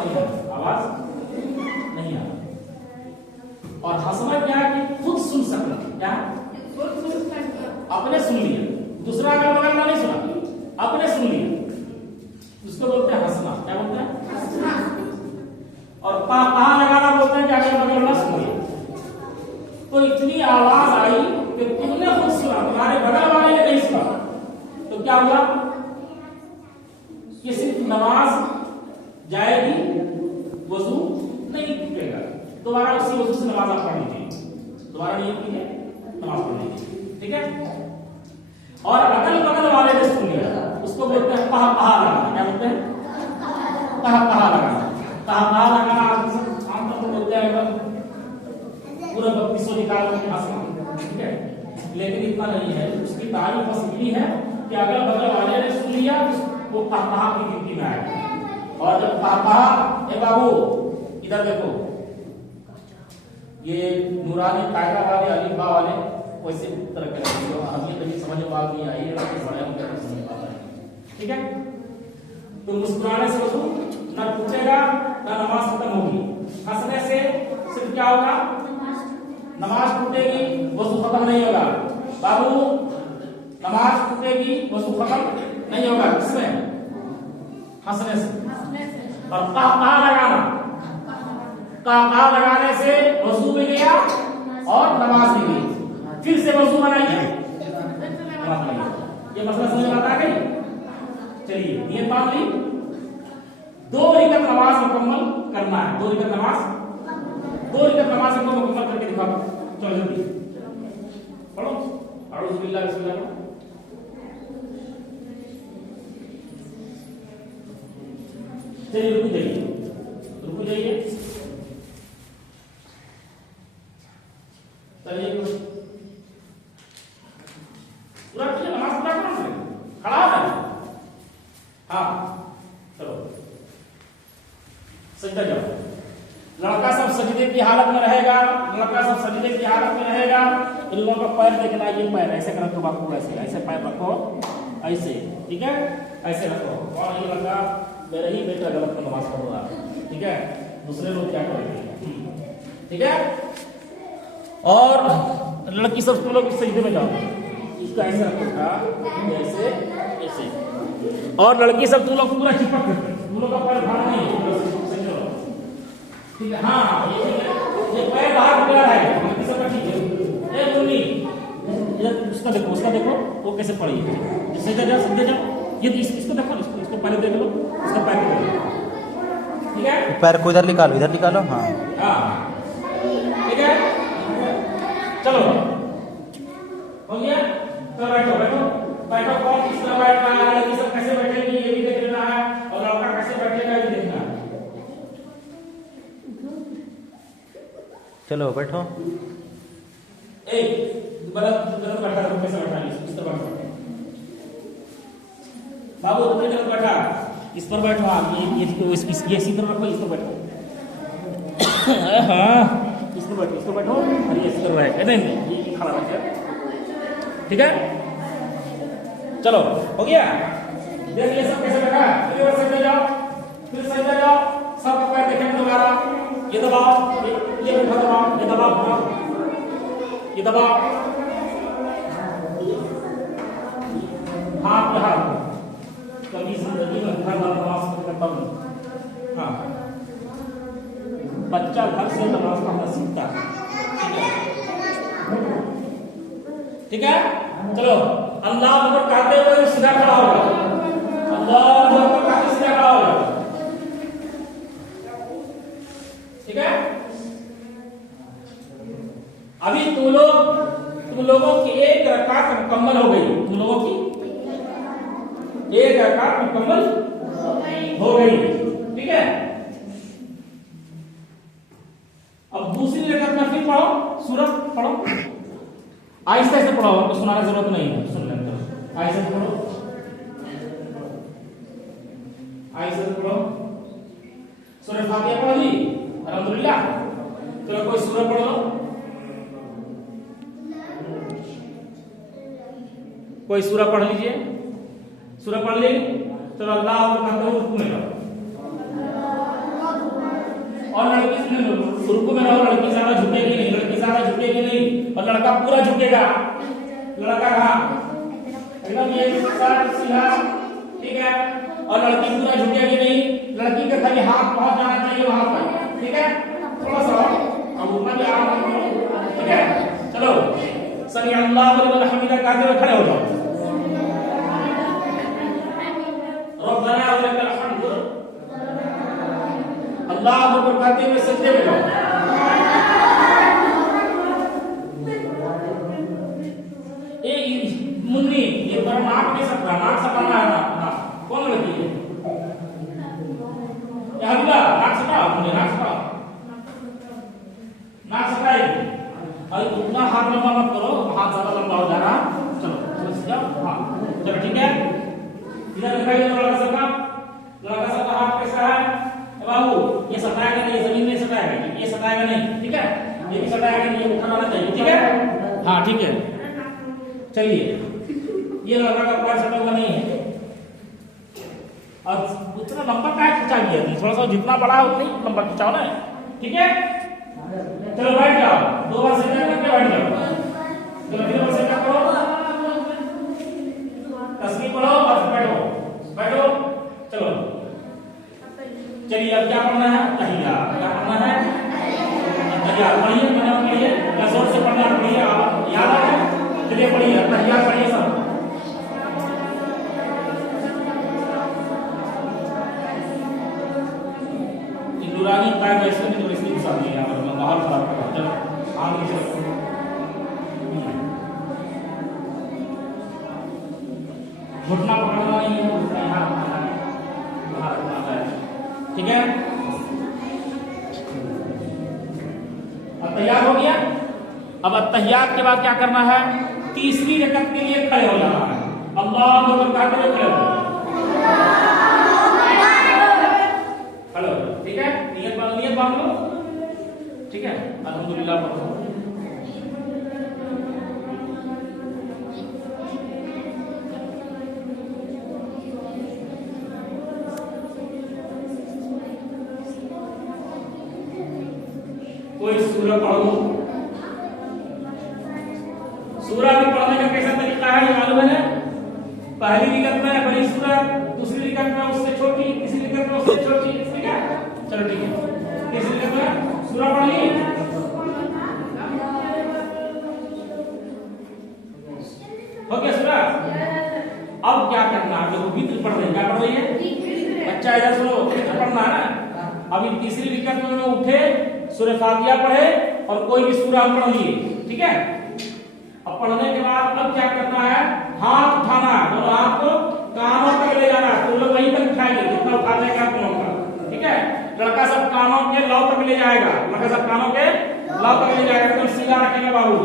नहीं आ रहा, आवाज नहीं आ रहा। और हंसना क्या है कि खुद सुन सकना, क्या अपने सुन लिया, दूसरा अगल बगल में नहीं सुना, अपने सुन लिया, उसको बोलते हैं हंसना। क्या बोलते हैं? हंसना। और कहाँ लगाना बोलते हैं कि अगल बगल में सुन लिया। तो इतनी आवाज आई कि तुमने खुद सुना, तुम्हारे बगल वाले ने नहीं सुना, तो क्या हुआ कि सिर्फ नमाज जाएगी, वजू नहीं टूटेगा। दोबारा उसी वजू से नमाज आप पढ़ लीजिए, दोबारा नियत कीजिए, नमाज पढ़ लीजिए, ठीक है। और अगल बगल वाले ने सुन लिया, उसको बोलते हैं कहा लगाना। क्या बोलते हैं? कहा लगाना। कहा लगाना आमतौर पर बोलते हैं पूरा 3200 निकाल के हंसना, ठीक है। लेकिन इतना नहीं है, उसकी तारीफ बस इतनी है कि अगल बगल वाले ने सुन लिया, वो कहा की गिनती में आएगा। और जब कहा, ए बाबू इधर देखो, ये नूरानी कायदा वाले, अलीफा वाले वैसे तरह के अभी कभी समझ बात नहीं आई है, बड़े होकर समझ बात आई, ठीक है। तो मुस्कुराने से वजू ना टूटेगा, ना नमाज खत्म होगी। हंसने से सिर्फ क्या होगा? नमाज टूटेगी, वजू खत्म नहीं होगा। बाबू नमाज टूटेगी, वजू खत्म नहीं होगा। किसमें? हंसने से। और कहा लगाने से वजू भी गया और नमाज भी गई। फिर से वजू बनाइए, ये मसला समझ में आता है? चलिए नियत मान ली, 2 रकात नमाज मुकम्मल करना है। 2 रकात नमाज को मुकम्मल करके दिखाओ। चलो जल्दी पढ़ो। अऊज़ु बिल्लाहि बिस्मिल्लाह। चलिए रुक जाइए। चलिए पूरा नमाज पूरा कौन से खड़ा है? हाँ चलो सजदा जाओ। लड़का सब सजदे की हालत में रहेगा, इन लोगों का पैर देखना, ये पैर ऐसे कर रखो बापू, ऐसे पैर रखो, ऐसे, ठीक है, ऐसे रखो। और ये लड़का मेरा ही बेटा गलत में नमाज पढ़ रहा है, ठीक है, दूसरे लोग क्या करेंगे, ठीक है। और लड़की सब तुम लोग सजदे में जाओ, इसको ऐसे रखो, ऐसे। और लड़की सब तुम लोग पूरा चिपक, तुम लोग का पैर बाहर नहीं, ठीक है। हाँ ये पैर बाहर निकला है, लड़की सब का, ठीक है। उसका देखो वो कैसे पड़ी, सीधे जाओ। ये इसको देखो, इसको पहले देख लो, इसका पैर देखो, ठीक है। पैर को इधर निकालो, हाँ ठीक है। चलो हो गया। तो बैठो। कौन किस तरह बैठ रहा है, लड़की सब कैसे बैठेगी ये भी देखना है, और लड़का कैसे बैठेगा ये भी देखना है। चलो बैठो। गलत बैठा, कैसे बैठा, इस तरह बैठा बाबू, तुमने गलत बैठा, इस पर बैठो आप, ये इसी तरह रखो, इस पर बैठो। हाँ इस पर बैठो, अरे इस तरह बैठ, नहीं ये खड़ा बैठे, ठीक है। चलो हो गया। देख ये सब कैसे बैठा, फिर सजदे जाओ, सबका पैर देखेंगे दोबारा। ये दबाओ, ये दबाओ, ये दबाओ, हाथ कभी जिंदगी में घर वाला नमाज करता हूँ। हाँ बच्चा घर से नमाज पढ़ना सीखता है, ठीक है। चलो अल्लाह अकबर कहते हुए सीधा खड़ा होगा, अल्लाह अकबर कहते सीधा खड़ा होगा, ठीक है। अभी तुम लोगों की 1 रकात मुकम्मल हो गई, एक रकात मुकम्मल हो गई, ठीक है। अब दूसरी रकात में फिर पढ़ो, सूरत पढ़ो, आहिस्ते आहिस्ते पढ़ो, आपको सुनाने की जरूरत नहीं है, सुन लेते हो, आहिस्ते पढ़ो, सूरह फातिहा पढ़ ली, अल्हम्दुलिल्लाह। चलो कोई सूरह पढ़ लो, कोई सूरह पढ़ लीजिए, सूरह पढ़ ली। चलो अल्लाह अकबर कहते हुए रुकू में जाओ, और लड़की रुको में रहो, लड़की ज्यादा झुकेगी नहीं, लड़की ज्यादा झुकेगी नहीं, और लड़का पूरा झुकेगा। लड़का कहाँ एकदम ये सीधा, ठीक है, और लड़की पूरा झुकेगी नहीं, लड़की का खाली हाथ पहुंच जाना चाहिए वहां पर, ठीक है, थोड़ा सा अब ऊपर भी आराम करो, ठीक है। चलो समी अल्लाहु लिमन हमीदा कहते हुए खड़े हो जाओ। रब्बना व लकल हम्द, अल्लाहु अकबर कहते हुए सजदे में जाओ। मुन्नी ये पर नाक नहीं सकता, नाक सटाना है ना, कौन लड़की है या हल्ला नाक सटा, मुझे नाक सटा, नाक सटाए। अरे उतना हाथ लंबा मत करो, हाथ ज्यादा लंबा हो जा रहा। चलो सीधा, हाँ चलो ठीक है। इधर दिखाई दे लड़का सबका, लड़का सबका हाथ कैसा है बाबू, ये सटाएगा नहीं, जमीन में सटाएगा, ये सटाएगा नहीं, ठीक है, ये भी सटाएगा नहीं, ये उठा लाना चाहिए, ठीक है, हाँ ठीक है। चलिए ये लड़का का पैर सटा हुआ नहीं है, और उतना लंबा क्या खींचा गया, थोड़ा सा जितना बड़ा है उतना ही लंबा खींचाओ ना, ठीक है। चलो बैठ जाओ, 2 बार सेकंड करके बैठ जाओ। चलो 3 बार सेकंड करो, तस्बीह पढ़ो और बैठो, बैठो। चलो चलिए अब क्या पढ़ना है, तहिया, क्या पढ़ना है, तहिया पढ़िए, पढ़ना पढ़िए, जोर से पढ़ना पढ़िए, याद आ गया, चलिए पढ़िए, तहिया पढ़िए सब। नूरानी टाइम ऐसे नहीं, तो इसलिए साथ नहीं है, माहौल खराब कर रहा है। आगे चलो घुटना पकड़ना नहीं है, घुटना यहाँ रखना है, ठीक है। अब तैयार हो गया। अब अत्तहियात के बाद क्या करना है, तीसरी रकअत के लिए खड़े हो जाना है, अल्लाहु अकबर कहते हुए खड़े हो, खड़े हो, ठीक है। नियत बांध लो, ठीक है, अल्हम्दुलिल्लाह पढ़ो। कोई सूरह पढ़ो, सूरह भी पढ़ने का कैसा तरीका है ये मालूम है। पहली रिकत में बड़ी सूरह, दूसरी रिकत में उससे छोटी, तीसरी रिकत में उससे छोटी, ठीक है। चलो ठीक है, तीसरी रिकत में सूरह पढ़ ली, हो गया सूरह। अब क्या करना है, देखो वित्र पढ़ रहे हैं, क्या पढ़ रही है बच्चा, इधर सुनो, वित्र पढ़ना है ना। अभी तीसरी रिकत में उठे, सूरह फातिहा पढ़े और कोई भी सूरह पढ़ लिए, ठीक है। अब पढ़ने के बाद अब क्या करना है, हाथ उठाना है, दोनों हाथ को कानों तक ले जाना है, तो लोग वहीं तक उठाएंगे जितना उठाने का आपको, ठीक है। लड़का सब कानों के लौ तक ले जाएगा, लड़का सब कानों के लौ तक ले जाएगा, तो सीधा रखेंगे बाबू।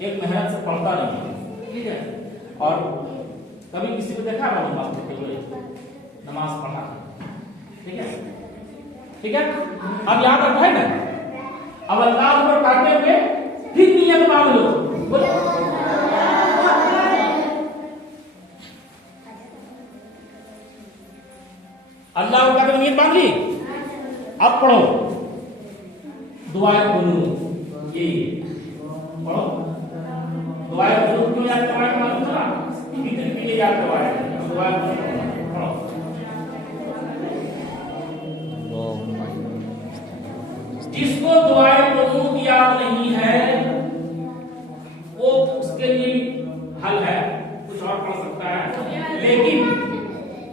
एक मेहनत से पढ़ता नहीं है, ठीक है। और कभी किसी को देखा है नमाज पढ़ते हुए, नमाज पढ़ा, ठीक है, ठीक है। अब याद रखो है ना, अब अल्लाह अकबर कहते हुए फिर नियत बांध लो, बोलो अल्लाह अकबर की नियत बांध ली। अब पढ़ो दुआए कुनूत, ये पढ़ो दुआए कुनूत क्यों याद करवाए, मालूम है, वित्र के लिए याद करवाए, दुआए कुनूत पढ़ो। जिसको दुआए कुनूत याद नहीं है वो उसके लिए हल है, कुछ और पढ़ सकता है, लेकिन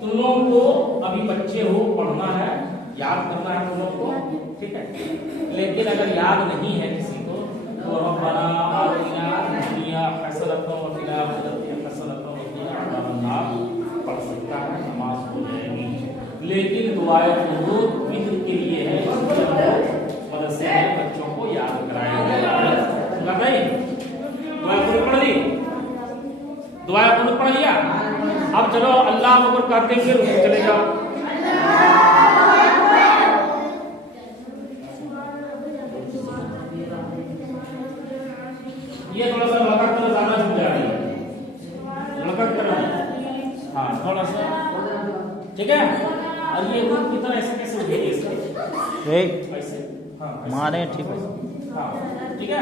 तुम लोगों को अभी बच्चे हो, पढ़ना है, याद करना है तुम लोग को, ठीक है। लेकिन अगर याद नहीं है किसी को तो रब्बना आतिना दुनिया हसनतन व फिल आखिरति हसनतन व क़िना अज़ाबन्नार पढ़ सकता है, नमाज हो जाएगी। लेकिन दुआए कुनूत वित्र के लिए है, मदरसे में बच्चों को याद कराएंगे। दुआ कुनूत पढ़ ली, दुआ कुनूत पढ़ लिया। अब चलो अल्लाह अकबर कहते हैं, फिर चले जाओ, ये थोड़ा सा लकड़ तरह ज्यादा झुक जा रही है, लकड़ तरह, हाँ थोड़ा सा, ठीक है। और ये रूप की तरह ऐसे कैसे उठेगी इसको, ऐसे, हाँ मारे ठीक है। हाँ ठीक है।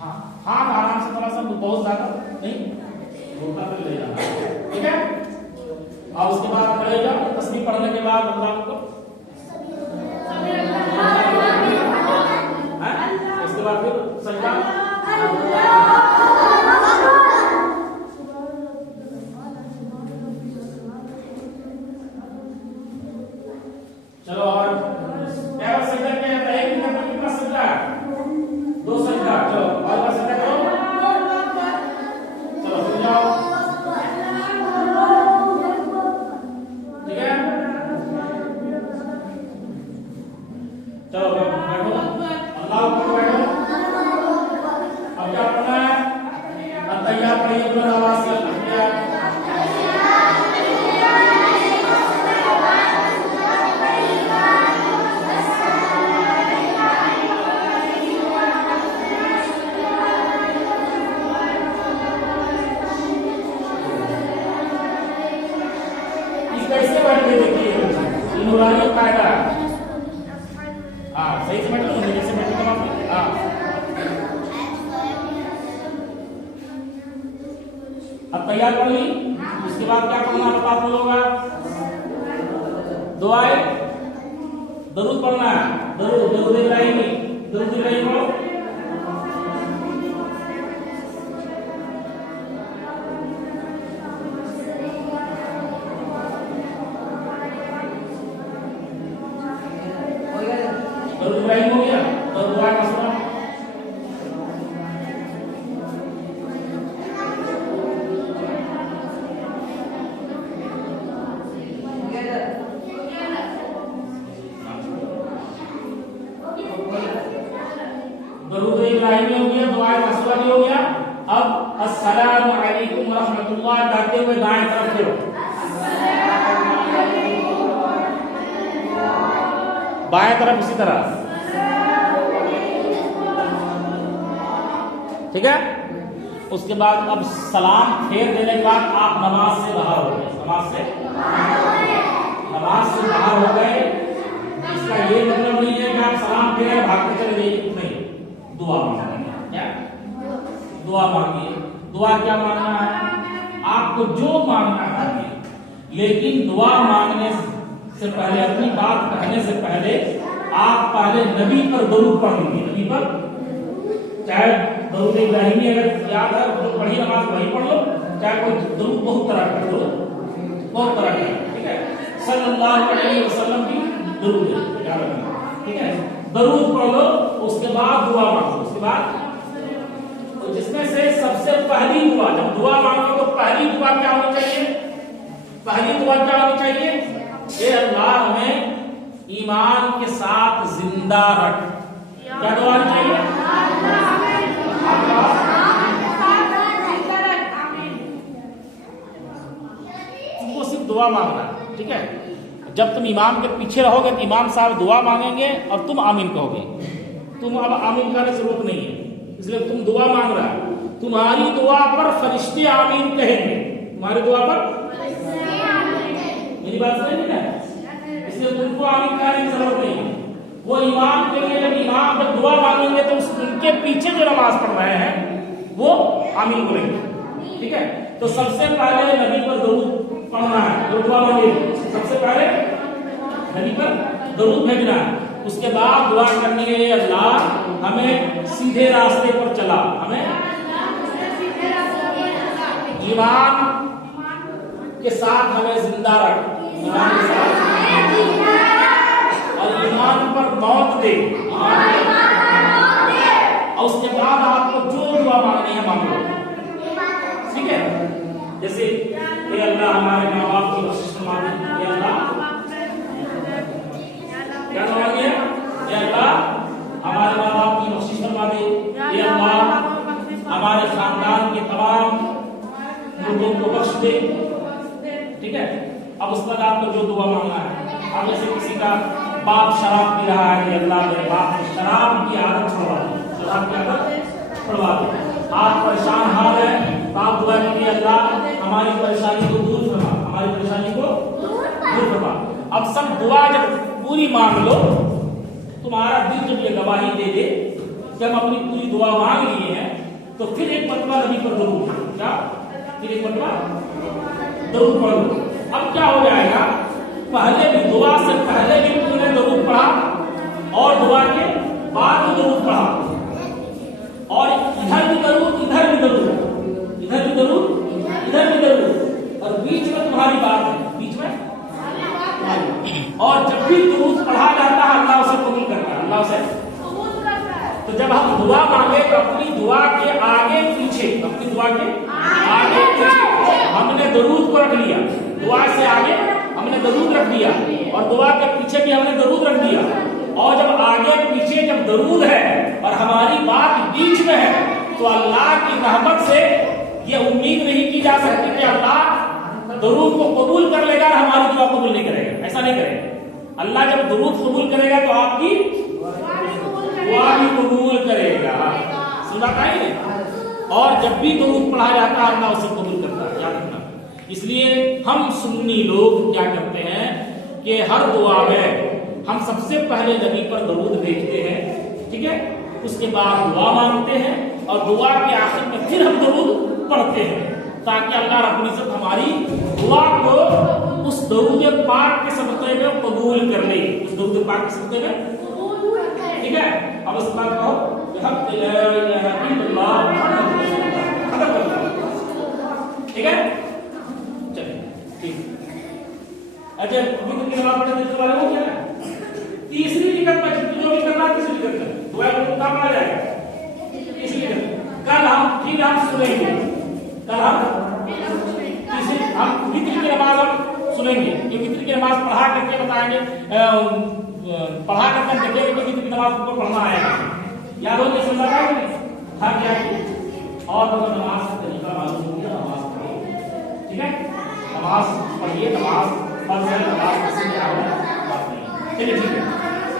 हाँ हाँ आराम से, थोड़ा सा, बहुत ज्यादा नहीं, घुटना पे ले जाना, ठीक है। और उसके बाद खड़े जाओ, तस्बीह पढ़ने के बाद अल्लाह को, उसके बाद फिर सजदा, चलो। और क्या सजदा किया जाता है, एक मिनट में कितना सजदा, 2 सजदा, चलो और सजदा करो, चलो फिर जाओ, ठीक है। चलो बैठो, अल्लाह को बैठो। अब क्या पढ़ना है, अत्तहियात पढ़िए बुलंद आवाज से, कैसे बैठे देखिए, नूरानी कायदा, हाँ सही से बैठो, जैसे बैठे तो आप, हाँ अब तैयार कर ली। उसके बाद क्या पढ़ना है आप लोगों का, दुआएं, दरूद पढ़ना है, दरूद इब्राहिमी, दरूद इब्राहिमी पढ़ो। दरूद इब्राहिम हो गया, और दुआ का सुना, दरूद इब्राहिम हो गया, दुआ मसला भी हो गया। अब अस्सलामु अलैकुम व रहमतुल्लाह कहते हुए दाएं तरफ फिरो, बाएं तरफ इसी तरह, ठीक है। उसके बाद अब सलाम फेर देने के बाद आप नमाज से बाहर हो गए, नमाज से बाहर हो गए। इसका ये मतलब नहीं है कि आप सलाम फेरे भागते चले जाइए, नहीं, दुआ मांगेंगे, क्या दुआ मांगिए। दुआ क्या मांगना है, आपको जो मांगना है, लेकिन दुआ मांगने से पहले, अपनी बात कहने से पहले आप पहले नबी पर दरूद पढ़ लीजिए, नबी पर, चाहे दरूद इब्राहिमी अगर याद है तो पढ़ी नमाज वही पढ़ लो, चाहे कोई दरूद बहुत तरह का दरूद, बहुत तरह का, ठीक है। सल्लल्लाहु अलैहि वसल्लम की दरूद है, याद रखना, ठीक है। दरूद पढ़ लो, उसके बाद दुआ मांगो। उसके बाद तो जिसमें से सबसे पहली दुआ, जब दुआ मांगो तो पहली दुआ क्या होनी चाहिए, पहली दुआ क्या होनी चाहिए, ये अल्लाह हमें ईमान के साथ जिंदा रख। क्या दुआ होनी चाहिए, तुमको सिर्फ दुआ मांगना, ठीक है। जब तुम इमाम के पीछे रहोगे तो इमाम साहब दुआ मांगेंगे और तुम आमीन कहोगे, तुम अब आमीन करने की जरूरत नहीं है, इसलिए तुम दुआ मांग रहा है, तुम्हारी दुआ पर फरिश्ते आमीन कहेंगे, तुम्हारी दुआ पर, मेरी बात समझ ना, इसलिए तुमको आमीन करने की जरूरत नहीं है। वो इमाम के लिए, जब इमाम जब दुआ मांगेंगे तो उनके पीछे जो नमाज पढ़ रहे हैं वो आमीन बोलेंगे, ठीक है। तो सबसे पहले नबी पर दरूद पढ़ना है, जो दुआ मांगे सबसे पहले नबी पर दरूद भेजना है। उसके बाद दुआ करनी है, अल्लाह हमें सीधे रास्ते पर चला, हमें ईमान के साथ हमें जिंदा रख, ईमान के साथ, और ईमान पर मौत दे, और उसके बाद आपको जो दुआ मांगनी है मांग लो, ठीक है। जैसे हे अल्लाह हमारे माँ बाप की बख्शिश फरमा दे, हे अल्लाह क्या मांगे, हे अल्लाह हमारे माँ बाप की बख्शिश फरमा दे, हे अल्लाह हमारे खानदान के तमाम लोगों को बख्श दे, ठीक है। अब उसके बाद आपको जो दुआ मांगना है, अब जैसे किसी का बाप शराब पी रहा है, अल्लाह मेरे बाप को शराब की आदत छुड़वा दे, शराब की आदत छुड़वा दे। आप परेशान हाल है, तो आप दुआ कीजिए अल्लाह हमारी परेशानी को दूर फरमा, हमारी परेशानी को दूर फरमा। अब सब दुआ जब पूरी मांग लो, तुम्हारा दिल जब ये गवाही दे दे कि हम अपनी पूरी दुआ मांग लिए हैं, तो फिर एक मरतबा नबी पर दरूद, क्या फिर एक मरतबा दरूद पढ़ो। अब क्या हो जाएगा, पहले भी दुआ से पहले भी तुमने दरूद पढ़ा और दुआ के बाद भी दरूद पढ़ा, और इधर भी दरूद, इधर भी दरूद, इधर भी दरूद, इधर भी दरूद, और बीच में तुम्हारी बात है, बीच में। और जब भी दरूद पढ़ा जाता है अल्लाह उसे कबूल करता है, अल्लाह उसे कबूल करता है। तो जब हम दुआ मांगे तो अपनी दुआ के आगे पीछे, अपनी दुआ के आगे पीछे हमने दरूद को रख लिया, दुआ से आगे हमने दरूद रख दिया और दुआ के पीछे भी हमने दरूद रख दिया। और जब आगे पीछे जब दरूद है और हमारी बात बीच में है, तो अल्लाह की रहमत से ये उम्मीद नहीं की जा सकती कि अल्लाह दरूद को कबूल कर लेगा और हमारी दुआ कबूल नहीं करेगा, ऐसा नहीं करेगा। अल्लाह जब दरूद कबूल करेगा तो आपकी दुआ भी कबूल करेगा, सुना है। और जब भी दरूद पढ़ा जाता है अल्लाह उसे कबूल करता है, याद रखना। इसलिए हम सुन्नी लोग क्या करते हैं कि हर दुआ में हम सबसे पहले नबी पर दरूद भेजते हैं, ठीक है, उसके बाद दुआ मांगते हैं और दुआ के आखिर में फिर हम दरूद पढ़ते हैं, ताकि अल्लाह रब्बुल इज्जत हमारी दुआ को उस दरूद पाक के सदक़े में कबूल कर ले, उस दरूद पाक के सदक़े में, ठीक है। अब इस बात कहो ठीक है, चलिए ठीक। अच्छा विक्र की नमाज पढ़ने के बारे में क्या है, तीसरी विकट में जो भी करना, तीसरी विकट में दुआ को कहाँ पढ़ा जाएगा, तीसरी विकट। कल हम ठीक हम सुनेंगे, कल हम विक्र की नमाज हम सुनेंगे, ये विक्र की नमाज पढ़ा करके बताएंगे, पढ़ा करके देखेंगे कि विक्र की नमाज को पढ़ना आएगा, याद हो कैसे लगा था क्या, और तो नमाज का तरीका मालूम हो गया, नमाज पढ़ो, ठीक है, नमाज पढ़िए, नमाज फर्ज है, नमाज कैसे क्या है, चलिए ठीक है।